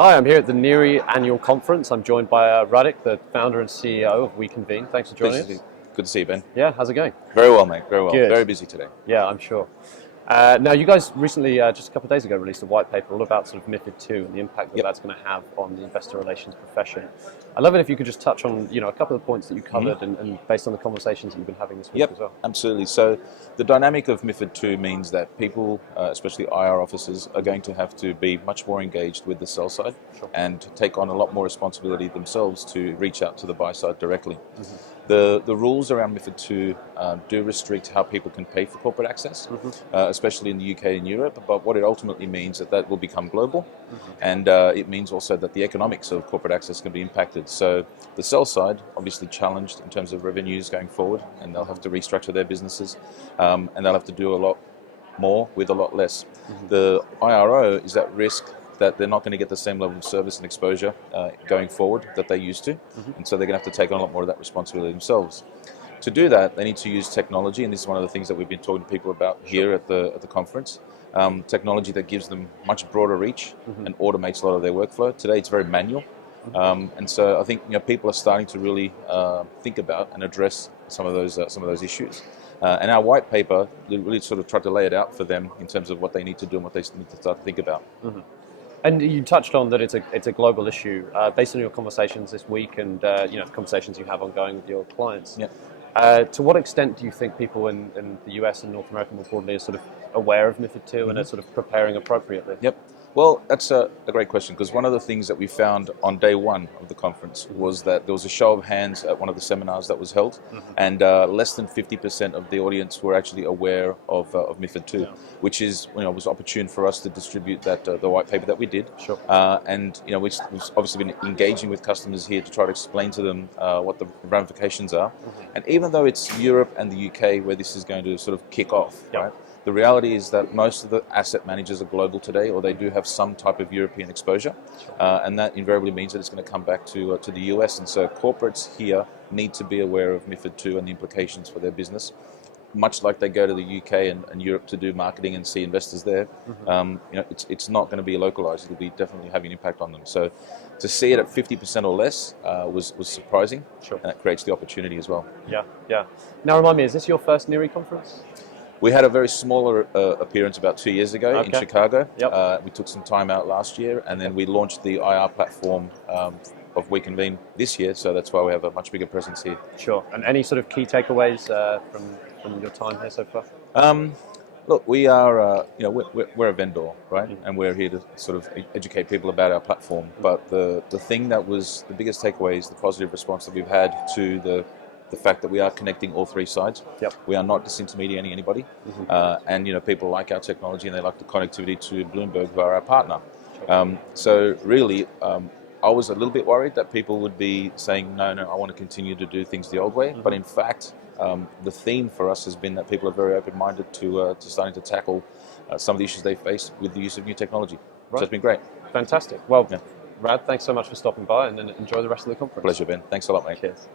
Hi, I'm here at the NERI annual conference. I'm joined by Radek, the founder and CEO of WeConvene. Thanks for joining us. Good to see you, Ben. Yeah, how's it going? Very well, mate. Very well. Good. Very busy today. Yeah, I'm sure. Now, you guys recently, just a couple of days ago, released a white paper all about sort of Mifid II and the impact that that's going to have on the investor relations profession. I'd love it if you could just touch on, a couple of points that you covered and based on the conversations that you've been having this week as well. Absolutely. So the dynamic of Mifid II means that people, especially IR officers, are going to have to be much more engaged with the sell side and take on a lot more responsibility themselves to reach out to the buy side directly. The rules around Mifid II do restrict how people can pay for corporate access, especially in the UK and Europe, but what it ultimately means is that will become global, and it means also that the economics of corporate access can be impacted. So the sell side, obviously challenged in terms of revenues going forward, and they'll have to restructure their businesses, and they'll have to do a lot more with a lot less. The IRO is at risk that they're not going to get the same level of service and exposure going forward that they used to, and so they're going to have to take on a lot more of that responsibility themselves. To do that, they need to use technology, and this is one of the things that we've been talking to people about here at the conference. Technology that gives them much broader reach and automates a lot of their workflow. Today, it's very manual, and so I think people are starting to really think about and address some of those issues. And our white paper really sort of tried to lay it out for them in terms of what they need to do and what they need to start to think about. And you touched on that it's a global issue. Based on your conversations this week and the conversations you have ongoing with your clients. To what extent do you think people in the US and North America more broadly are sort of aware of Mifid II and are sort of preparing appropriately? Well, that's a great question, because one of the things that we found on day one of the conference was that there was a show of hands at one of the seminars that was held, and less than 50% of the audience were actually aware of Mifid II, which is was opportune for us to distribute that the white paper that we did. And we've obviously been engaging with customers here to try to explain to them what the ramifications are. And even though it's Europe and the UK where this is going to sort of kick off, right? The reality is that most of the asset managers are global today, or they do have some type of European exposure, and that invariably means that it's going to come back to the US. And so corporates here need to be aware of Mifid II and the implications for their business. Much like they go to the UK and Europe to do marketing and see investors there, it's not going to be localized. It'll be definitely having an impact on them. So to see it at 50% or less was surprising, and that creates the opportunity as well. Yeah. Now remind me, is this your first NERI conference? We had a very smaller appearance about 2 years ago in Chicago. We took some time out last year, and then we launched the IR platform of WeConvene this year, so that's why we have a much bigger presence here. Sure. And any sort of key takeaways from your time here so far? Look, we are, we're a vendor, right? And we're here to sort of educate people about our platform. But the thing that was the biggest takeaway is the positive response that we've had to the fact that we are connecting all three sides. We are not disintermediating anybody, and people like our technology and they like the connectivity to Bloomberg via our partner. So really, I was a little bit worried that people would be saying, no, I want to continue to do things the old way. But in fact, the theme for us has been that people are very open-minded to starting to tackle some of the issues they face with the use of new technology. So it's been great. Fantastic. Well, Rad, thanks so much for stopping by, and enjoy the rest of the conference. Pleasure, Ben. Thanks a lot, mate. Cheers.